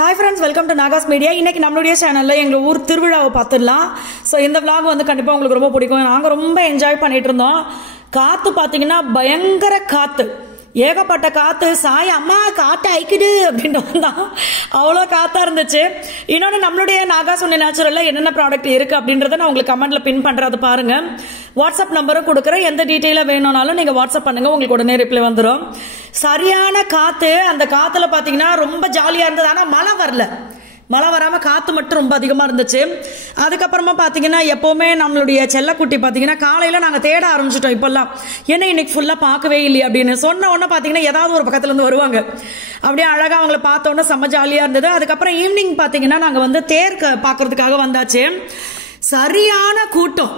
Hi friends, welcome to Nagas Media. இன்னைக்கு நம்மளுடைய சேனல்ல எங்க ஊர் திருவிழாவை பார்த்துடலாம். சோ இந்த vlog வந்து கண்டிப்பா உங்களுக்கு ரொம்ப பிடிக்கும். நாங்க ரொம்ப என்ஜாய் பண்ணிட்டு இருந்தோம். காத்து பாத்தீங்கன்னா பயங்கர காத்து. ஏகப்பட்ட காத்து. சாய் அம்மா காத்து ஐக்குது அப்படின்ட்டு வந்தான். அவ்வளோ காத்தா இருந்துச்சு. இன்னொன்று நம்மளுடைய நாகாஸ் ஒன்று நேச்சுரல்ல என்னென்ன ப்ராடக்ட் இருக்கு அப்படின்றத நான் உங்களுக்கு கமெண்ட்ல பின் பண்றது பாருங்க. வாட்ஸ்அப் நம்பரும் கொடுக்குறேன். எந்த டீட்டெயில வேணும்னாலும் நீங்க வாட்ஸ்அப் பண்ணுங்க, உங்களுக்கு உடனே ரிப்ளை வந்துடும். சரியான காத்து. அந்த காத்துல பாத்தீங்கன்னா ரொம்ப ஜாலியா இருந்தது. ஆனா மழை வரல. மழை வராம காத்து மட்டும் ரொம்ப அதிகமா இருந்துச்சு. அதுக்கப்புறமா பாத்தீங்கன்னா எப்பவுமே நம்மளுடைய செல்லக்குட்டி பாத்தீங்கன்னா காலையில நாங்க தேட ஆரம்பிச்சிட்டோம். இப்பெல்லாம் என்ன இன்னைக்கு ஃபுல்லா பார்க்கவே இல்லையே அப்படின்னு சொன்ன உடனே பாத்தீங்கன்னா ஏதாவது ஒரு பக்கத்துல இருந்து வருவாங்க. அப்படியே அழகா அவங்களை பார்த்த உடனே செம்ம ஜாலியா இருந்தது. அதுக்கப்புறம் ஈவினிங் பாத்தீங்கன்னா நாங்க வந்து தேர் பாக்குறதுக்காக வந்தாச்சு. சரியான கூட்டம்.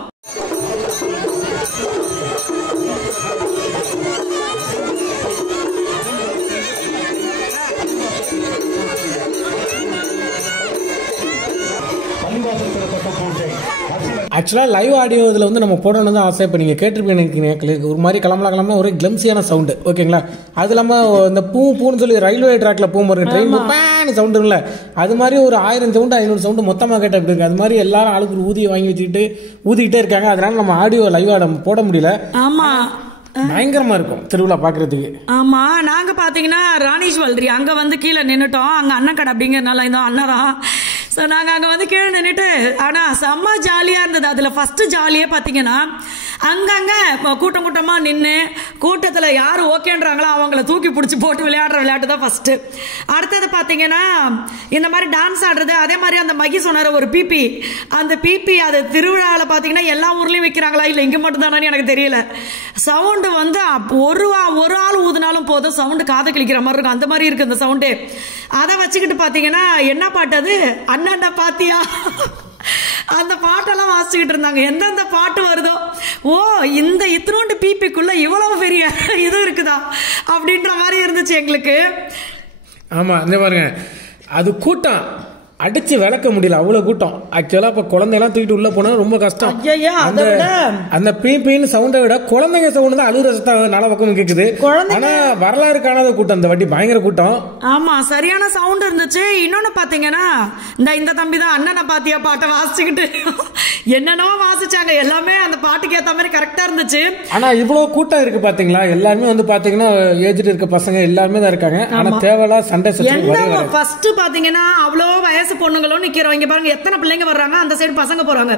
ஆக்சுவலாக லைவ் ஆடியோ இதில் வந்து நம்ம போடணும் தான் ஆசை. இப்போ நீங்கள் கேட்டிருப்பீங்க ஒரு மாதிரி கிளம்பலாம் ஒரு கிளம்ஸியான சவுண்டு, ஓகேங்களா? அது இல்லாமல் இந்த பூன்னு சொல்லி ரயில்வே ட்ராக்ல போகும்போது ட்ரெயின் பேன் சவுண்டு இருக்குல்ல, அது மாதிரி ஒரு 1000 சவுண்டு 500 சவுண்டு மொத்தமாக கேட்டால் எப்படி இருக்கு? அது மாதிரி எல்லாரும் ஆளுக்கு ஒரு ஊதியை வாங்கி வச்சுக்கிட்டு ஊதிக்கிட்டே இருக்காங்க. அதனால நம்ம ஆடியோ லைவ் ஆட போட முடியல. ஆமா, பயங்கரமா இருக்கும் திருவிழா பாக்குறதுக்கு. ஆமா, நாங்க பாத்தீங்கன்னா ராணீஸ்வல்ரி அங்க வந்து கீழே நின்னுட்டோம். அங்க அண்ணன் கடை அப்படிங்கறதுனால இந்த அண்ணன் தான். ஸோ நாங்கள் அங்கே வந்து கீழே நின்றுட்டு ஆனால் செம்ம ஜாலியாக இருந்தது. அதில் ஃபஸ்ட்டு ஜாலியே பார்த்தீங்கன்னா அங்கங்கே கூட்டம் கூட்டமாக நின்று கூட்டத்தில் யார் ஓகேன்றாங்களோ அவங்கள தூக்கி பிடிச்சி போட்டு விளையாடுற விளையாட்டு தான் ஃபஸ்ட்டு. அடுத்தது பார்த்தீங்கன்னா இந்த மாதிரி டான்ஸ் ஆடுறது. அதே மாதிரி அந்த மகி சொன்னார் ஒரு பிபி, அந்த பிபி அது திருவிழாவில் பார்த்தீங்கன்னா எல்லா ஊர்லேயும் வைக்கிறாங்களா இல்லை இங்கே மட்டும் தானே எனக்கு தெரியல. சவுண்டு வந்து ஒரு ஆள் ஊதுனாலும் போதும் சவுண்டு காதை கிழிக்கிற மாதிரி இருக்கும். அந்த மாதிரி இருக்குது அந்த சவுண்டு. அதை வச்சுக்கிட்டு பார்த்தீங்கன்னா என்ன பாட்டு அது, அண்ணாண்டா பாத்தியா, அந்த பாட்டெல்லாம் வாசிச்சுக்கிட்டு இருந்தாங்க. எந்தெந்த பாட்டு வருதோ, ஓ இந்த இத்தினோண்டு பிபிக்குள்ள இவ்வளவு பெரிய இது இருக்குதா அப்படின்ற மாதிரி இருந்துச்சு எங்களுக்கு. ஆமா, இந்த பாருங்க, அது கூட்டம் அடிச்சு விளக்க முடியல, அவ்வளவு கூட்டம். ஆக்சுவலா இப்ப குழந்தையெல்லாம் தூக்கிட்டு உள்ள போனா ரொம்ப கஷ்டம். அந்த பீப்பின்னு சவுண்டை விட குழந்தைங்க சவுண்ட் தான் அழுகுற சத்தம் நாலா பக்கம் கேக்குது. ஆனா வரலாறு காணாத கூட்டம் இந்த வாட்டி, பயங்கர கூட்டம். ஆமா, சரியான சவுண்ட் இருந்துச்சு. இன்னொன்னு பாத்தீங்கன்னா இந்த தம்பி தான் அண்ணனை பாத்தியா பாட்டை வாசிச்சுக்கிட்டு என்னென்னவோ வாசிச்சாங்க. எல்லாமே அந்த பாட்டுக்கு ஏத்த மாதிரி கரெக்டா இருந்துச்சு. ஆனா இவ்வளவு கூட்டம் இருக்கு பாத்தீங்களா, எல்லாருமே வந்து பாத்தீங்கன்னா ஏஜ்டு இருக்க பசங்க எல்லாருமே தான் இருக்காங்க. ஆனா தேவையில்லா சண்டை சச்சரவு. ஃபர்ஸ்ட் பாத்தீங்கன்னா அவ்வளோ வயசு பொண்ணுங்களும் நிக்கிறோம். இங்க பாருங்க எத்தனை பிள்ளைங்க வர்றாங்க, அந்த சைடு பசங்க போறாங்க.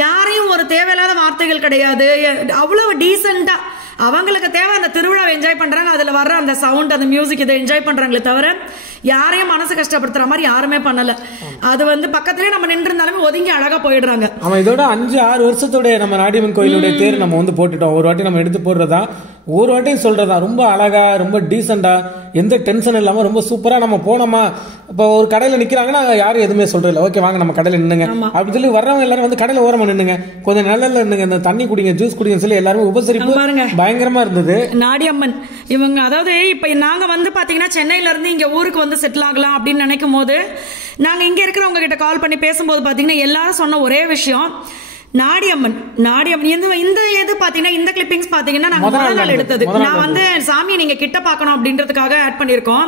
யாரையும் ஒரு தேவையில்லாத வார்த்தைகள் கிடையாது. அவ்வளவு டீசெண்டா அவங்களுக்கு தேவை அந்த திருவிழாவை என்ஜாய் பண்றாங்க. அதுல வர்ற அந்த சவுண்ட், அந்த மியூசிக் இதை என்ஜாய் பண்றாங்களே தவிர யாரையும் மனசு கஷ்டப்படுத்துற மாதிரி யாருமே பண்ணல. அது வந்து பக்கத்திலே நம்ம நின்று இருந்தாலுமே ஒதுங்கி அழகா போயிடுறாங்க. ஆமா, இதோட 5-6 வருஷத்தோட நம்ம நாடியம்மன் கோயிலுடைய தேர் நம்ம வந்து போட்டுட்டோம். ஒரு வாட்டி நம்ம எடுத்து போடுறதா, ஒரு வாட்டியும் சொல்றதா, ரொம்ப அழகா ரொம்ப டீசெண்டா எந்த டென்ஷன் இல்லாம ரொம்ப சூப்பரா நம்ம போனோமா. இப்போ ஒரு கடையில நிக்கிறாங்கன்னா யாரும் எதுவுமே சொல்றதில்ல, ஓகே வாங்க நம்ம கடையில நின்னுங்க அப்படின்னு சொல்லி வர்றவங்க எல்லாரும் வந்து கடையில ஓரமா நின்னுங்க, கொஞ்சம் நிழல்ல நின்னுங்க, இந்த தண்ணி குடிங்க, ஜூஸ் குடிங்க சொல்லி எல்லாருமே உபசரிப்பு பயங்கரமா இருந்தது. நாடியம்மன் இவங்க அதாவது இப்ப நாங்க வந்து பாத்தீங்கன்னா சென்னையில இருந்து இங்க ஊருக்கு வந்து செட்டில் ஆகலாம் அப்படின்னு நினைக்கும் போது நாங்க இங்க இருக்கிறவங்க கிட்ட கால் பண்ணி பேசும்போது பாத்தீங்கன்னா எல்லாரும் சொன்ன ஒரே விஷயம், நாடியம்மன் இந்த இது பாத்தீங்கன்னா இந்த கிளிப்பிங்ஸ் பாத்தீங்கன்னா நாங்க முதல் நாள் எடுத்தது. நான் வந்து சாமி நீங்க கிட்ட பாக்கணும் அப்படின்றதுக்காக ஆட் பண்ணிருக்கோம்.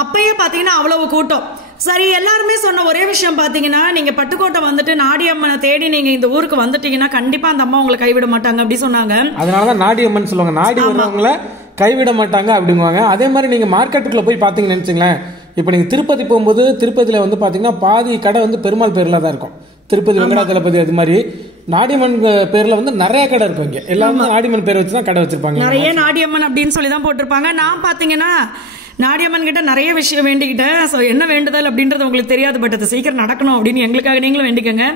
அப்பயே பாத்தீங்கன்னா அவ்வளவு கூட்டம். சரி, எல்லாருமே சொன்ன ஒரே விஷயம் பாத்தீங்கன்னா, நீங்க பட்டுக்கோட்டை வந்துட்டு நாடியம்மனை தேடி நீங்க இந்த ஊருக்கு வந்துட்டீங்கன்னா கண்டிப்பா அந்த அம்மா உங்களை கைவிட மாட்டாங்க அப்படி சொன்னாங்க. அதனாலதான் நாடியம்மன் சொல்லுவாங்க, நாடி வரவங்களை கைவிட மாட்டாங்க அப்படிங்குவாங்க. அதே மாதிரி நீங்க மார்க்கெட்டுக்குள்ள போய் பாத்தீங்கன்னு நினைச்சீங்களேன், இப்ப நீங்க திருப்பதி போகும்போது திருப்பதியில வந்து பாத்தீங்கன்னா பாதி கடை வந்து பெருமாள் பேர்ல தான் இருக்கும். திருப்பதி வெங்கடாச்சலபதி அது மாதிரி நாடியம்மன் பேர்ல வந்து நிறைய கடை இருக்கும். இங்க எல்லாமே நாடியம்மன் பேர் வச்சுதான் கடை வச்சிருப்பாங்க. நிறைய நாடியம்மன் அப்படின்னு சொல்லி தான் போட்டிருப்பாங்க. நான் பாத்தீங்கன்னா நாடியம்மன் கிட்ட நிறைய விஷயம் வேண்டிக்கிட்டேன். ஸோ என்ன வேண்டுதல் அப்படின்றது உங்களுக்கு தெரியாது, பட் அது சீக்கிரம் நடக்கணும் அப்படின்னு எங்களுக்காக நீங்களும் வேண்டிக்கங்க.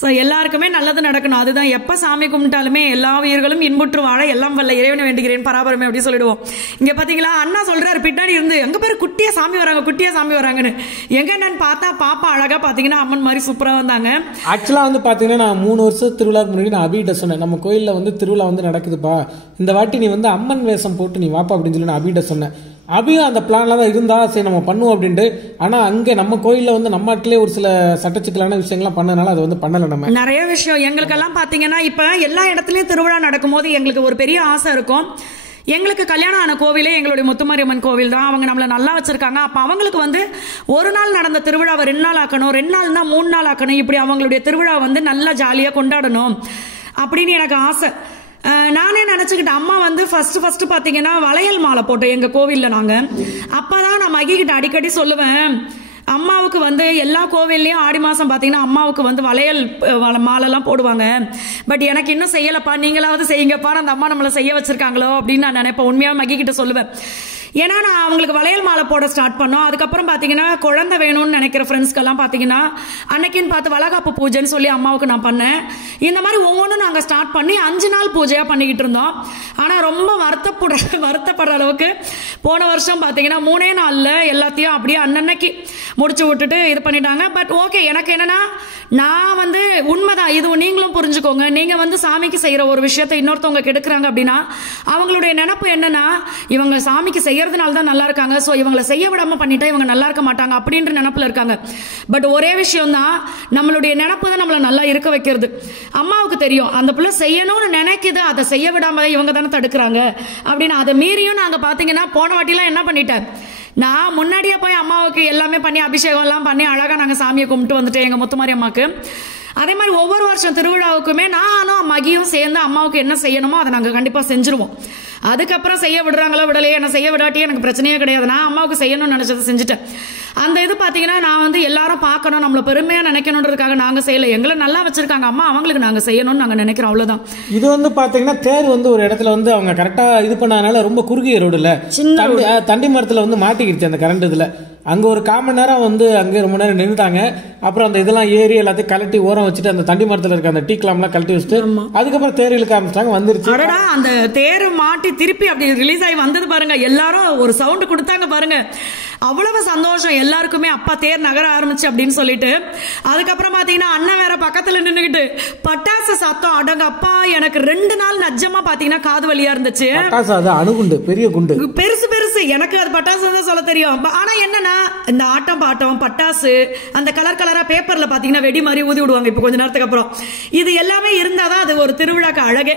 ஸோ எல்லாருக்குமே நல்லது நடக்கணும். அதுதான் எப்போ சாமி கும்பிட்டாலுமே எல்லா உயிர்களும் இன்புற்று வாழ எல்லாம் வல்ல இறைவனை வேண்டுகிறேன் பராபரமே அப்படி சொல்லிடுவோம். இங்க பாத்தீங்களா அண்ணா சொல்றாரு பின்னாடி இருந்து, எங்க பேரு குட்டியா சாமி வராங்கன்னு. எங்க என்னன்னு பார்த்தா பாப்பா அழகா பாத்தீங்கன்னா அம்மன் மாதிரி சூப்பரா வந்தாங்க. ஆக்சுவலா வந்து பாத்தீங்கன்னா நான் 3 வருஷம் திருவிழாக்கு முன்னாடி நான் அபிகிட்ட சொன்னேன், நம்ம கோயில்ல வந்து திருவிழா வந்து நடக்குதுப்பா, இந்த வாட்டி நீ வந்து அம்மன் வேஷம் போட்டு நீ வாப்பா அப்படின்னு சொல்லி நான் அபிகிட்ட சொன்னேன். அபியும் அந்த பிளான்ல தான் இருந்தா சரி நம்ம பண்ணுவோம் அப்படின்ட்டு. ஆனா அங்க நம்ம கோயில்ல வந்து நம்ம நாட்டிலே ஒரு சில சட்டச்சிக்கலான விஷயங்கள்லாம் பண்ணனால அது வந்து பண்ணல. நம்ம நிறைய விஷயம் எங்களுக்கெல்லாம் பாத்தீங்கன்னா இப்ப எல்லா இடத்துலயும் திருவிழா நடக்கும் போது எங்களுக்கு ஒரு பெரிய ஆசை இருக்கும், எங்களுக்கு கல்யாணம் ஆன கோவிலே எங்களுடைய முத்துமாரியம்மன் கோவில் தான். அவங்க நம்மளை நல்லா வச்சிருக்காங்க. அப்போ அவங்களுக்கு வந்து ஒரு நாள் நடந்த திருவிழாவை 2 நாள் ஆக்கணும், 2 நாள்னா 3 நாள் ஆக்கணும், இப்படி அவங்களுடைய திருவிழா வந்து நல்லா ஜாலியாக கொண்டாடணும் அப்படின்னு எனக்கு ஆசை. நானே நினச்சிக்கிட்டேன். அம்மா வந்து ஃபர்ஸ்ட் பார்த்தீங்கன்னா வளையல் மாலை போட்டோம் எங்கள் கோவிலில் நாங்கள். அப்போ தான் நான் மகிக்கிட்ட அடிக்கடி சொல்லுவேன், அம்மாவுக்கு வந்து எல்லா கோவில்லையும் ஆடி மாதம் பார்த்தீங்கன்னா அம்மாவுக்கு வந்து வளையல் மாலைலாம் போடுவாங்க. பட் எனக்கு இன்னும் செய்யலப்பா, நீங்களாவது செய்யுங்கப்பா, அந்த அம்மா நம்மளை செய்ய வச்சிருக்காங்களோ அப்படின்னு நான் நினைப்பேன். உண்மையாக மகிக்கிட்ட சொல்லுவேன். ஏன்னா நான் அவங்களுக்கு வளையல் மாலை போட ஸ்டார்ட் பண்ணோம். அதுக்கப்புறம் பார்த்தீங்கன்னா குழந்தை வேணும்னு நினைக்கிற ஃப்ரெண்ட்ஸ்க்கெல்லாம் பார்த்தீங்கன்னா அன்னைக்குன்னு பார்த்து வளகாப்பு பூஜைன்னு சொல்லி அம்மாவுக்கு நான் பண்ணேன். இந்த மாதிரி ஒவ்வொன்றும் நாங்கள் ஸ்டார்ட் பண்ணி 5 நாள் பூஜையாக பண்ணிக்கிட்டு இருந்தோம். ஆனால் ரொம்ப வருத்தப்படுற அளவுக்கு போன வருஷம் பார்த்தீங்கன்னா 3 நாளில் எல்லாத்தையும் அப்படியே அன்னன்னைக்கு முடிச்சு விட்டுட்டு இது பண்ணிட்டாங்க. பட் ஓகே, எனக்கு என்னன்னா நான் வந்து உண்மைதான், இது நீங்களும் புரிஞ்சுக்கோங்க. நீங்க வந்து சாமிக்கு செய்யற ஒரு விஷயத்தை இன்னொருத்தவங்க கெடுக்கிறாங்க அப்படின்னா அவங்களுடைய நினைப்பு என்னன்னா, இவங்க சாமிக்கு செய்யறதுனால தான் நல்லா இருக்காங்க, ஸோ இவங்களை செய்ய விடாம பண்ணிட்டா இவங்க நல்லா இருக்க மாட்டாங்க அப்படின்ற நினைப்புல இருக்காங்க. பட் ஒரே விஷயம் தான், நம்மளுடைய நினைப்பு தான் நம்மளை நல்லா இருக்க வைக்கிறது. அம்மாவுக்கு தெரியும் அந்த பிள்ளை செய்யணும்னு நினைக்குது, அதை செய்ய விடாம இவங்க தானே தடுக்கிறாங்க அப்படின்னு. அதை மீறியும் நாங்க பாத்தீங்கன்னா போன வாட்டிலாம் என்ன பண்ணிட்டேன், நான் முன்னாடியே போய் அம்மாவுக்கு எல்லாமே பண்ணி அபிஷேகம் எல்லாம் பண்ணி அழகா நாங்க சாமியை கும்பிட்டு வந்துட்டேன் எங்க முத்துமாரி அம்மாக்கு. அதே மாதிரி ஒவ்வொரு வருஷம் திருவிழாவுக்குமே நானும் மகியும் சேர்ந்து அம்மாவுக்கு என்ன செய்யணுமோ அதை நாங்க கண்டிப்பா செஞ்சிருவோம். அதுக்கப்புறம் செய்ய விடுறாங்களோ விடலையே, என்ன செய்ய விடாட்டியே எனக்கு பிரச்சனையே கிடையாது. நான் அம்மாவுக்கு செய்யணும்னு நினைச்சதை செஞ்சுட்டேன். அந்த இது பாத்தீங்கன்னா நான் வந்து எல்லாரும் பார்க்கணும், நம்மள பெருமையா நினைக்கணுன்றதுக்காக நாங்க செய்யல. எங்களை நல்லா வச்சிருக்காங்க அம்மா, அவங்களுக்கு நாங்க செய்யணும்னு நாங்க நினைக்கிறோம், அவ்வளவுதான். இது வந்து பாத்தீங்கன்னா தேர் வந்து ஒரு இடத்துல வந்து அவங்க கரெக்டா இது பண்ணாதனால ரொம்ப குறுகிய ரோடு இல்ல, தண்டி மரத்துல வந்து மாட்டிக்கிடுச்சு அந்த கரண்ட். இதுல அங்க ஒரு 1/4 மணி நேரம் வந்து அங்கே ரொம்ப நேரம் நின்றுட்டாங்க. அப்புறம் அந்த இதெல்லாம் ஏறி எல்லாத்தையும் கலட்டி ஓரம் வச்சுட்டு அந்த தண்டி மரத்துல இருக்க அந்த டீ கிளாம்லாம் கழட்டி வச்சுட்டு அதுக்கப்புறம் தேர் இழுக்க ஆரம்பிச்சிட்டாங்க. வந்துருச்சு அந்த தேர் மாட்டி திருப்பி அப்படி ரிலீஸ் ஆகி வந்தது பாருங்க. எல்லாரும் ஒரு சவுண்ட் கொடுத்தாங்க பாருங்க, அவ்வளவு சந்தோஷம் எல்லாருக்குமே. அப்பா தேர் நகர ஆரம்பிச்சு அப்படின்னு சொல்லிட்டு அதுக்கப்புறம் பாத்தீங்கன்னா அண்ணன் வேற பக்கத்துல நின்னுகிட்டு பட்டாசு சத்தம், அடங்க அப்பா, எனக்கு 2 நாள் நஜ்ஜமா பாத்தீங்கன்னா காது வலியா இருந்துச்சு. அணுகுண்டு பெரிய குண்டு பெருசு எனக்கு அது பட்டாசு தான் சொல்ல தெரியும். ஆனா என்னன்னா இந்த ஆட்டம் பாட்டம் பட்டாசு அந்த கலர் கலரா பேப்பர்ல பாத்தீங்கன்னா வெடி மாதிரி ஊதி விடுவாங்க இப்ப கொஞ்ச நேரத்துக்கு அப்புறம். இது எல்லாமே இருந்தாதான் அது ஒரு திருவிழாக்கு அழகே.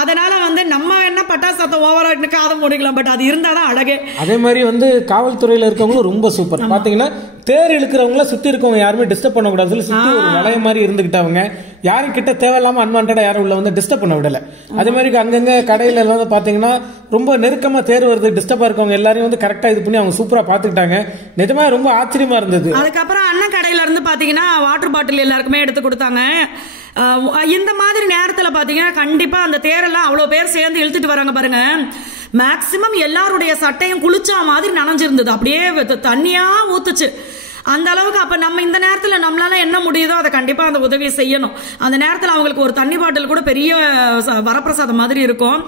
அதனால வந்து நம்ம என்ன பட்டாசு சத்தம் ஓவரா காதை முடிக்கலாம், பட் அது இருந்தாதான் அழகே. அதே மாதிரி வந்து காவல்துறையில இருக்கவங்களும் ரொம்ப சூப்பர். பாத்தீங்கன்னா தேர் இழுக்கிறவங்கள சுத்தி இருக்கவங்க யாருமே டிஸ்டர்ப் பண்ணக்கூடாது, சுத்தி ஒரு வளைய மாதிரி இருந்துகிட்டவங்க யாரும் கிட்ட தேவையில்லாம அன்வான்டா யாரும் உள்ள வந்து டிஸ்டர்ப் பண்ண விடல. அதே மாதிரி அங்கங்க கடையில எல்லாம் பாத்தீங்கன்னா ரொம்ப நெருக்கமா தேர் வருது, டிஸ்டர்பா இருக்கவங்க எல்லாரையும் வந்து கரெக்டா இது பண்ணி அவங்க சூப்பரா பாத்துக்கிட்டாங்க. நிஜமா ரொம்ப ஆச்சரியமா இருந்தது. அதுக்கப்புறம் அண்ணன் கடையில இருந்து பாத்தீங்கன்னா வாட்டர் பாட்டில் எல்லாருக்குமே எடுத்து கொடுத்தாங்க. இந்த மாதிரி நேரத்துல பாத்தீங்கன்னா கண்டிப்பா அந்த தேரெல்லாம் அவ்வளவு பேர் சேர்ந்து இழுத்துட்டு வராங்க பாருங்க. மேக்சிமம் எல்லாருடைய சட்டையும் குளிச்சா மாதிரி நனைஞ்சிருந்தது, அப்படியே தண்ணியா ஊத்துச்சு அந்த அளவுக்கு. அப்ப நம்ம இந்த நேரத்துல நம்மளால என்ன முடியுதோ அதை கண்டிப்பா அந்த உதவியை செய்யணும். அந்த நேரத்துல அவங்களுக்கு ஒரு தண்ணி பாட்டில் கூட பெரிய வரப்பிரசாதம் மாதிரி இருக்கும்.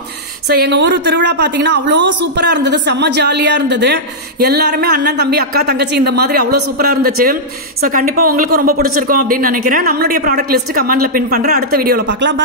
சோ எங்க ஊர் திருவிழா பாத்தீங்கன்னா அவ்வளோ சூப்பரா இருந்தது, செம்ம ஜாலியா இருந்தது. எல்லாருமே அண்ணன் தம்பி அக்கா தங்கச்சி இந்த மாதிரி அவ்வளோ சூப்பரா இருந்துச்சு. சோ கண்டிப்பா உங்களுக்கும் ரொம்ப பிடிச்சிருக்கும் அப்படின்னு நினைக்கிறேன். நம்மளுடைய ப்ராடக்ட் லிஸ்ட் கமெண்ட்ல பின் பண்றேன். அடுத்த வீடியோல பார்க்கலாம்.